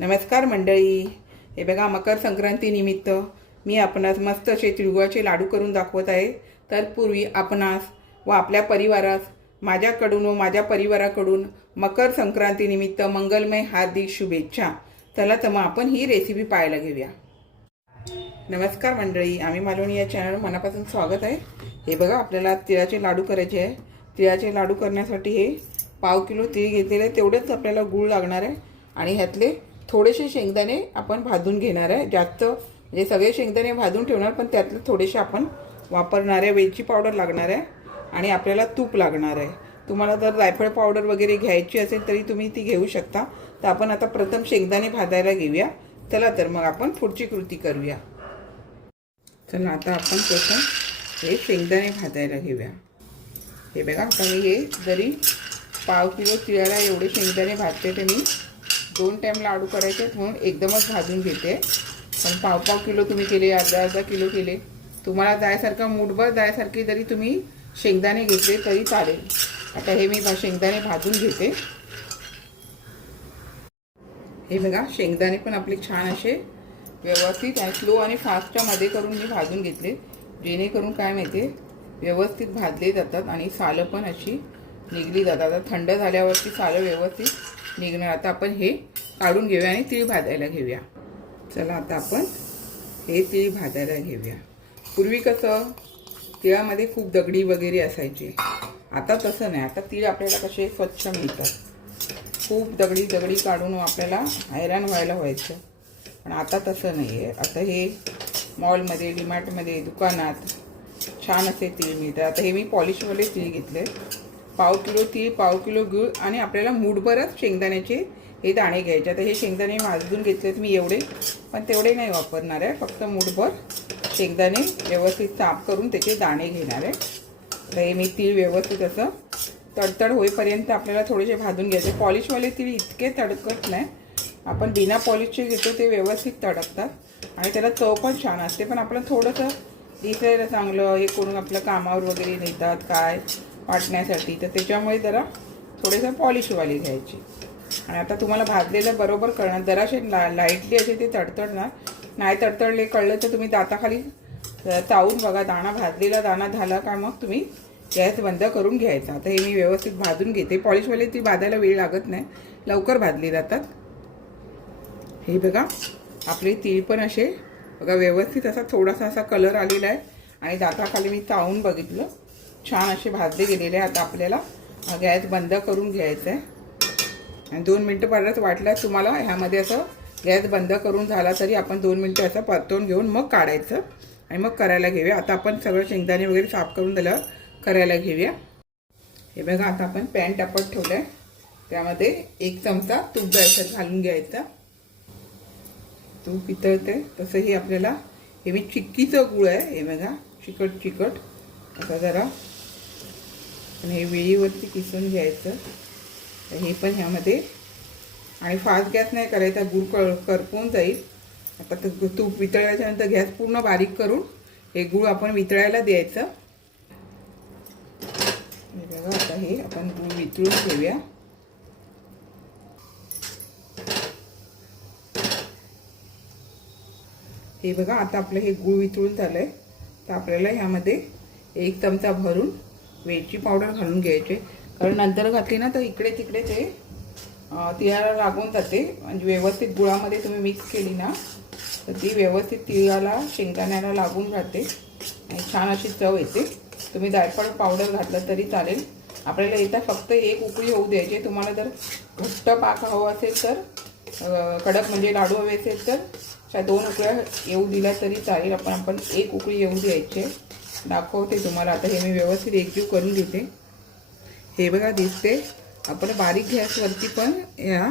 नमस्कार मंडळी. हे बघा, मकर संक्रांती निमित्त मी आपणास मस्त असे तिळगुळाचे लाडू करून दाखवत आहे. तर पूर्वी आपणास व आपल्या परिवारास माझ्याकडून व माझ्या परिवाराकडून मकर संक्रांती निमित्त मंगलमय हार्दिक शुभेच्छा. चला तर मग आपण ही रेसिपी पाहायला घेऊया. नमस्कार मंडळी, आम्ही मालवणी या चॅनल मनापासून स्वागत आहे. हे बघा, आपल्याला तिळाचे लाडू करायचे आहे. तिळाचे लाडू करण्यासाठी हे पाव किलो तीळ घेतलेले आहे. तेवढेच आपल्याला गूळ लागणार आहे आणि ह्यातले थोडेसे शेंगदाणे आपण भाजून घेणार आहे. जास्त म्हणजे सगळे शेंगदाणे भाजून ठेवणार, पण त्यातले थोडेसे आपण वापरणार आहे. वेलची पावडर लागणार आहे आणि आपल्याला तूप लागणार आहे. तुम्हाला जर जायफळ पावडर वगैरे घ्यायची असेल तरी तुम्ही ती घेऊ शकता. तर आपण आता प्रथम शेंगदाणे भाजायला घेऊया. चला तर मग आपण पुढची कृती करूया. चला आता आपण प्रथम हे शेंगदाणे भाजायला घेऊया. हे बघा, आता मी हे जरी पाव किलो तिळाला एवढे शेंगदाणे भाजते ते मी 2 टाइम लाडू करायचे म्हणून एकदमच भाजून घेते. पण पाव किलो तुम्ही केले, अर्धा किलो केले, तुम्हाला जायसारखा मूठभर जायसारखे जरी तुम्ही शेंगदाणे घेतले तरी चालेल. आता हे मी शेंगदाणे भाजून घेते. हे बघा, शेंगदाणे पण आपले छान असे व्यवस्थित आणि स्लो आणि फास्टच्या मध्ये करून मी भाजून घेतले, जेणेकरून काय माहिती व्यवस्थित भाजले जातात आणि सालं पण अशी निघली जातात. आता थंड झाल्यावरती सालं व्यवस्थित निघणार. आता आपण हे काढून घेऊया आणि तीळ भाजायला घेऊया. चला आता आपण हे तीळ भाजायला घेऊया. पूर्वी कसं तिळामध्ये खूप दगडी वगैरे असायचे, आता तसं नाही. आता तीळ आपल्याला कसे स्वच्छ मिळतात. खूप दगडी काढून आपल्याला हैराण व्हायला व्हायचं, पण आता तसं नाही आहे. आता हे मॉलमध्ये, डीमार्टमध्ये, दुकानात छान असे तीळ मिळतात. आता हे मी पॉलिशवाले तीळ घेतले. पाव किलो तीळ, पाव किलो गूळ आणि आपल्याला मूठभरच शेंगदाण्याचे हे दाणे घ्यायचे. आता हे शेंगदाणे भाजून घेतलेत मी एवढे, पण तेवढे नाही वापरणार आहे. फक्त मूठभर शेंगदाणे व्यवस्थित साफ करून त्याचे दाणे घेणार आहे. तर हे मी तीळ व्यवस्थित असं तडतड होईपर्यंत आपल्याला थोडेसे भाजून घ्यायचे. पॉलिशवाले तीळ इतके तडकत नाही, आपण बिना पॉलिशचे घेतो ते व्यवस्थित तडकतात आणि त्याला चव पण छान असते. पण आपलं थोडंसं दिसायला चांगलं हे करून आपलं कामावर वगैरे नेतात काय वाटण्यासाठी, तर त्याच्यामुळे जरा थोडेसे पॉलिशवाले घ्यायचे. आणि आता तुम्हाला भाजलेलं बरोबर कळणार, जराशे लाईटली असे ते तडतडणार. नाही तडतडले कळलं तर तुम्ही दाताखाली चावून बघा, दाणा भाजलेला दाणा झाला का मग तुम्ही गॅस बंद करून घ्यायचा. आता हे मी व्यवस्थित भाजून घेते. पॉलिशवाले ती भाजायला वेळ लागत नाही, लवकर भाजले जातात. हे बघा, आपले तीळ पण असे बघा व्यवस्थित असा थोडासा असा कलर आलेला आहे आणि दाताखाली मी चावून बघितलं, छान असे भाजले गेलेले आहे. आता आपल्याला गॅस बंद करून घ्यायचा आहे आणि 2 मिनटं परत वाटलं तुम्हाला ह्यामध्ये असं गॅस बंद करून झाला तरी आपण 2 मिनटं असं परतवून घेऊन मग काढायचं आणि मग करायला घेऊया. आता आपण सगळं शेंगदाणे वगैरे साफ करून झाल्यावर करायला घेऊया. हे बघा, आता आपण पॅन टाकत ठेवलं आहे, त्यामध्ये 1 चमचा तूप घालून घ्यायचा. तूप पितळते तसं हे आपल्याला, हे मी चिक्कीचं गूळ आहे. हे बघा, चिकट असं जरा, आणि हे वेळीवरती किसून घ्यायचं. हे पण ह्यामध्ये, आणि फास्ट गॅस नाही करायचा, गूळ करपून जाईल. आता तूप वितळल्याच्या नंतर गॅस पूर्ण बारीक करून हे गूळ आपण वितळायला द्यायचं. हे बघा, आता हे आपण गूळ वितळून घेऊया. हे बघा, आता आपलं हे गूळ वितळून झालंय. तर आपल्याला ह्यामध्ये 1 चमचा भरून वेलची पावडर घालून घ्यायचे, कारण नंतर घातली ना तर इकडे तिकडे ते तिळाला लागून जाते. म्हणजे व्यवस्थित गुळामध्ये तुम्ही मिक्स केली ना तर ती व्यवस्थित तिळाला शेंगदाण्याला लागून जाते आणि छान अशी चव येते. तुम्ही जायफळ पावडर घातलं तरी चालेल. आपल्याला इथं फक्त 1 उकळी होऊ द्यायची. तुम्हाला जर घट्ट पाक हवा असेल तर, कडक म्हणजे लाडू हवे असेल तर 2 उकळ्या येऊ दिल्या तरी चालेल. आपण 1 उकळी येऊ द्यायचे. दाखवते तुम्हाला. आता हे मी व्यवस्थित एकजीव करून घेते. हे बघा, दिसते आपण बारीक गॅसवरती पण या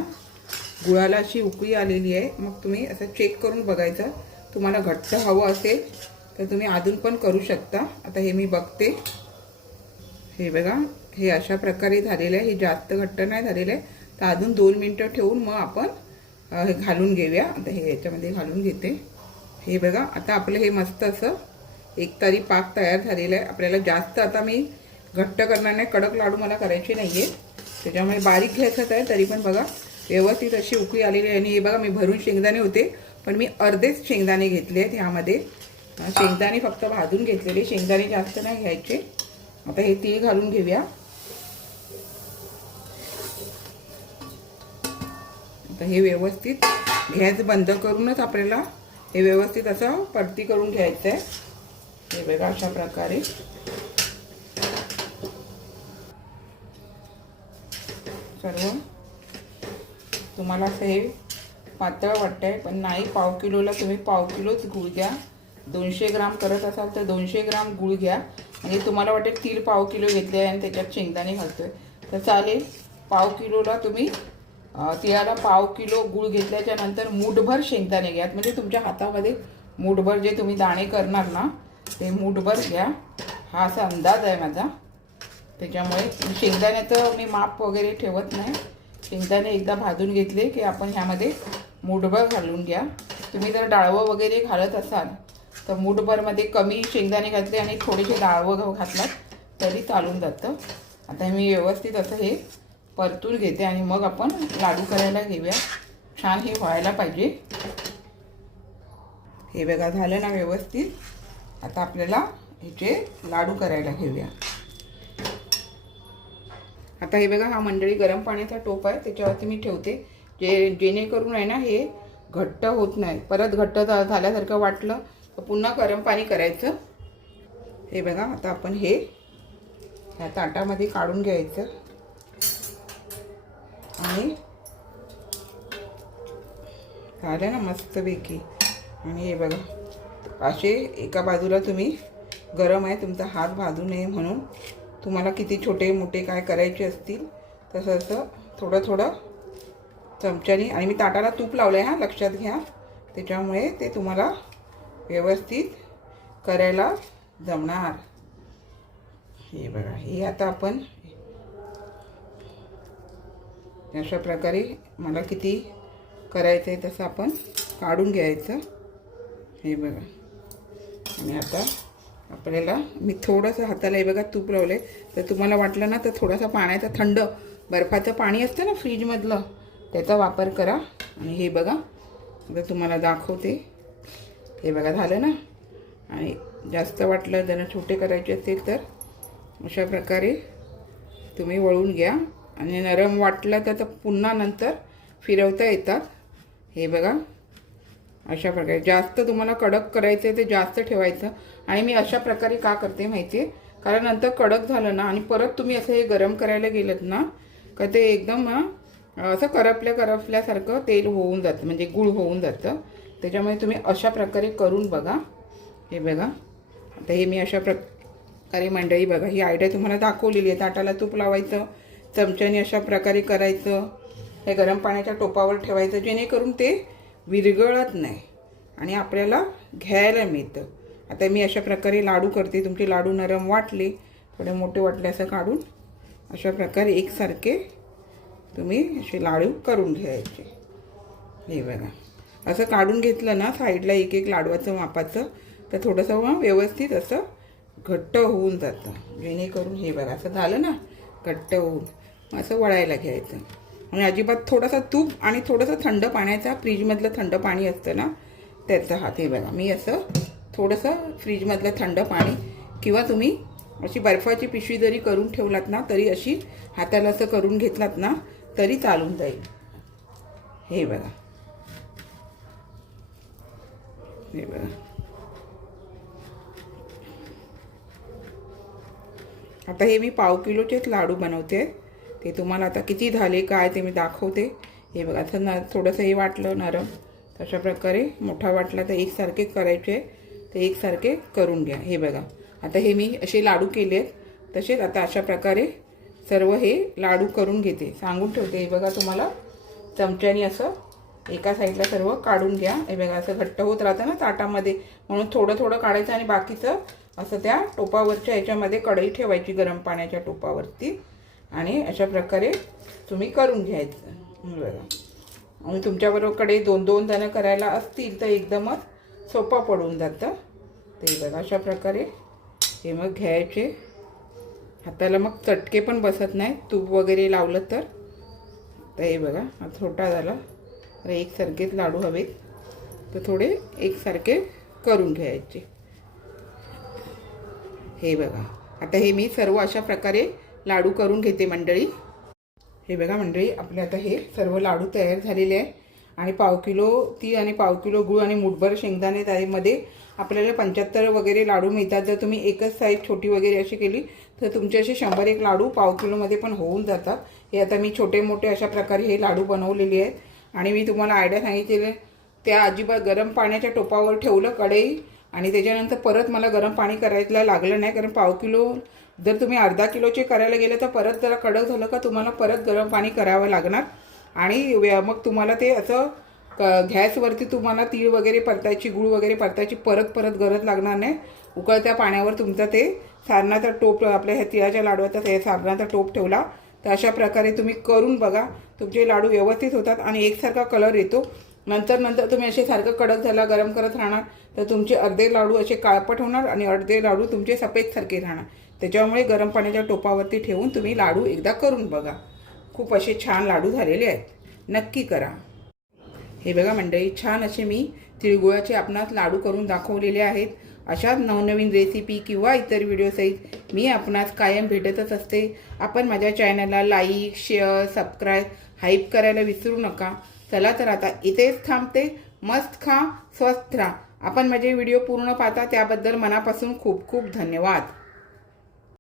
गुळाला अशी उकळी आलेली आहे. मग तुम्ही असं चेक करून बघायचं. तुम्हाला घट्ट हवं असेल तर तुम्ही अजून पण करू शकता. आता हे मी बघते. हे बघा, हे अशा प्रकारे झालेलं आहे. हे जास्त घट्ट नाही झालेलं आहे, तर अजून 2 मिनटं ठेवून मग आपण हे घालून घेऊया. आता हे याच्यामध्ये घालून घेते. हे बघा, आता आपलं हे मस्त असं एकतारी पाक तयार झालेला आहे. आपल्याला जास्त आता मी घट्ट करणार नाही, कडक लाडू मला करायचे नाही आहे, त्याच्यामुळे बारीक घ्यायचं आहे. तरी पण बघा व्यवस्थित अशी उकळी आलेली आहे. आणि हे बघा, मी भरून शेंगदाणे होते पण मी अर्धेच शेंगदाणे घेतले आहेत ह्यामध्ये. शेंगदाणे फक्त भाजून घेतलेले, शेंगदाणे जास्त नाही घ्यायचे. आता हे तीळ घालून घेऊया. आता हे व्यवस्थित गॅस बंद करूनच आपल्याला हे व्यवस्थित असं परती करून घ्यायचं आहे. हे बघा अशा प्रकारे सर्व. तुम्हाला असं हे पातळ वाटतंय पण नाही, पाव किलोला तुम्ही पाव किलोच गूळ घ्या. 200 ग्राम करत असाल तर 200 ग्राम गूळ घ्या. म्हणजे तुम्हाला वाटेल तीळ पाव किलो घेतले आहे आणि त्याच्यात शेंगदाणे घालतोय तर चालेल. पाव किलोला तुम्ही तिळाला पाव किलो गूळ घेतल्याच्या नंतर मूठभर शेंगदाणे घ्या. म्हणजे तुमच्या हातामध्ये मूठभर जे तुम्ही दाणे करणार ना ते मूठभर घ्या. हा असा अंदाज आहे माझा. त्याच्यामुळे शेंगदाण्याचं मी माप वगैरे ठेवत नाही. शेंगदाणे एकदा भाजून घेतले की आपण ह्यामध्ये मूठभर घालून घ्या. तुम्ही जर डाळवं वगैरे घालत असाल तर मूठभरमध्ये कमी शेंगदाणे घातले आणि थोडेसे डाळवं घातलात तरी चालून जातं. आता मी व्यवस्थित असं हे परतून घेते आणि मग आपण लाडू करायला घेऊया. छान हे व्हायला पाहिजे. हे बघा झालं ना व्यवस्थित. आता आपल्याला ह्याचे लाडू करायला घेऊया. आता हे बघा, हा मंडळी गरम पाण्याचा टोप आहे त्याच्यावरती मी ठेवते जेणेकरून आहे ना हे घट्ट होत नाही. परत घट्ट झाल्यासारखं वाटलं तर पुन्हा गरम पाणी करायचं. हे बघा, आता आपण हे ह्या ताटामध्ये काढून घ्यायचं आणि झालं ना मस्तपैकी. आणि हे बघा असे एका बाजूला तुम्ही गरम आहे, तुमचा हात भाजू नये म्हणून तुम्हाला किती छोटे मोठे काय करायचे असतील तसं असं थोडं थोडं चमच्याने. आणि मी ताटाला तूप लावलं आहे हा, लक्षात घ्या. त्याच्यामुळे ते तुम्हाला व्यवस्थित करायला जमणार. हे बघा, हे आता आपण अशा प्रकारे मला किती करायचं आहे तसं आपण काढून घ्यायचं. हे बघा. आणि आता आपल्याला मी थोडंसं हाताला हे बघा तूप लावले तर तुम्हाला वाटलं ना तर थोडासा पाण्याचा थंड बर्फाचं पाणी असतं ना फ्रीजमधलं त्याचा वापर करा. आणि हे बघा आता तुम्हाला दाखवते. हे बघा झालं ना. आणि जास्त वाटलं जरा छोटे करायचे असेल तर अशा प्रकारे तुम्ही वळून घ्या. आणि नरम वाटलं तर पुन्हा नंतर फिरवता येतात. हे बघा अशा प्रकारे. जास्त तुम्हाला कडक करायचं आहे ते जास्त ठेवायचं. आणि मी अशा प्रकारे का करते माहिती आहे, कारण नंतर कडक झालं ना आणि परत तुम्ही असं हे गरम करायला गेलं ना का ते एकदम असं करपल्यासारखं तेल होऊन जातं, म्हणजे गूळ होऊन जातं. त्याच्यामुळे तुम्ही अशा प्रकारे करून बघा. हे बघा आता हे मी अशा प्रकारे मंडळी बघा ही आयडिया तुम्हाला दाखवलेली आहे. ताटाला तूप लावायचं, चमच्याने अशा प्रकारे करायचं, हे गरम पाण्याच्या टोपावर ठेवायचं जेणेकरून ते विरघळत नाही आणि आपल्याला घ्यायला मिळतं. आता मी अशा प्रकारे लाडू करते. तुमचे लाडू नरम वाटले, थोडे मोठे वाटले असं काढून अशा प्रकारे एकसारखे तुम्ही असे लाडू करून घ्यायचे. हे बघा असं काढून घेतलं ना साईडला एक एक लाडवाचं मापाचं तर थोडंसं व्यवस्थित असं घट्ट होऊन जातं. जेणेकरून हे बघा असं झालं ना घट्ट होऊन असं वळायला घ्यायचं. आणि अजिबात थोडासा तूप आणि थोडंसं थंड पाण्याचा फ्रीजमधलं थंड पाणी असतं ना त्याचा हात. हे बघा मी असं थोडंसं फ्रीजमधलं थंड पाणी किंवा तुम्ही अशी बर्फाची पिशवी जरी करून ठेवलात ना तरी अशी हाताला असं करून घेतलात ना तरी चालून जाईल. हे बघा. हे बघा आता हे मी पाव किलोचेच लाडू बनवते. ते तुम्हाला आता किती झाले काय ते मी दाखवते. हे बघा असं थोडंसं हे वाटलं नरम तशा प्रकारे, मोठा वाटला तर एकसारखे करायचे ते एकसारखे करून घ्या. हे बघा आता हे मी असे लाडू केले आहेत तसेच आता अशा प्रकारे सर्व हे लाडू करून घेते. सांगून ठेवते. हे बघा तुम्हाला चमच्याने असं एका साईडला सर्व काढून घ्या. हे बघा असं घट्ट होत राहतं ना ताटामध्ये म्हणून थोडं थोडं काढायचं आणि बाकीचं असं त्या टोपावरच्या ह्याच्यामध्ये कढई ठेवायची गरम पाण्याच्या टोपावरती आणि अशा प्रकारे तुम्ही करून घ्यायचं. बघा आणि तुमच्याबरोबरकडे 2-2 जणं करायला असतील तर एकदमच सोपं पडून जातं. ते बघा अशा प्रकारे हे मग घ्यायचे. हाताला मग चटके पण बसत नाही तूप वगैरे लावलं तर. तर हे बघा हा छोटा झाला, तर एकसारखेच लाडू हवेत, तर थोडे एकसारखे करून घ्यायचे. हे बघा आता हे मी सर्व अशा प्रकारे लाडू करून घेते मंडळी. हे बघा मंडळी आपले आता हे सर्व लाडू तयार झालेले आहे. आणि पाव किलो तीळ आणि पाव किलो गूळ आणि मुठभर शेंगदाणे त्यामध्ये आपल्याला 75 वगैरे लाडू मिळतात. जर तुम्ही एकच साईज छोटी वगैरे अशी केली तर तुमचे असे 100 लाडू पाव किलोमध्ये पण होऊन जातात. हे आता मी छोटे मोठे अशा प्रकारे हे लाडू बनवलेले आहेत. आणि मी तुम्हाला आयडिया सांगितलेले त्या अजिबात गरम पाण्याच्या टोपावर ठेवलं कढई, आणि त्याच्यानंतर परत मला गरम पाणी करायला लागलं नाही, कारण पाव किलो जर तुम्ही अर्धा किलोचे करायला गेले तर परत जरा कडक झालं का तुम्हाला परत गरम पाणी करावं लागणार. आणि मग तुम्हाला ते असं गॅसवरती तुम्हाला तीळ वगैरे परतायची, गूळ वगैरे परतायची परत गरज लागणार नाही. उकळत्या पाण्यावर तुमचा ते सारणाचा टोप, आपल्या ह्या तिळाच्या लाडूचा ते सारणाचा टोप ठेवला तर अशा प्रकारे तुम्ही करून बघा. तुमचे लाडू व्यवस्थित होतात आणि एकसारखा कलर येतो. नंतर तुम्ही असे सारखं कडक झाला गरम करत राहणार तर तुमचे अर्धे लाडू असे काळपट होणार आणि अर्धे लाडू तुमचे सफेदसारखे राहणार. त्याच्यामुळे गरम पाण्याच्या टोपावरती ठेवून तुम्ही लाडू एकदा करून बघा. खूप असे छान लाडू झालेले आहेत, नक्की करा. हे बघा मंडळी छान असे मी तिळगुळाचे आपणास लाडू करून दाखवलेले आहेत. अशाच नवनवीन रेसिपी किंवा इतर व्हिडिओसहित मी आपणास कायम भेटतच असते. आपण माझ्या चॅनलला लाईक, शेअर, सबस्क्राईब, हाईप करायला विसरू नका. चला तर आता इथेच थांबते. मस्त खा, स्वस्थ राहा. आपण माझे व्हिडिओ पूर्ण पाहता त्याबद्दल मनापासून खूप खूप धन्यवाद.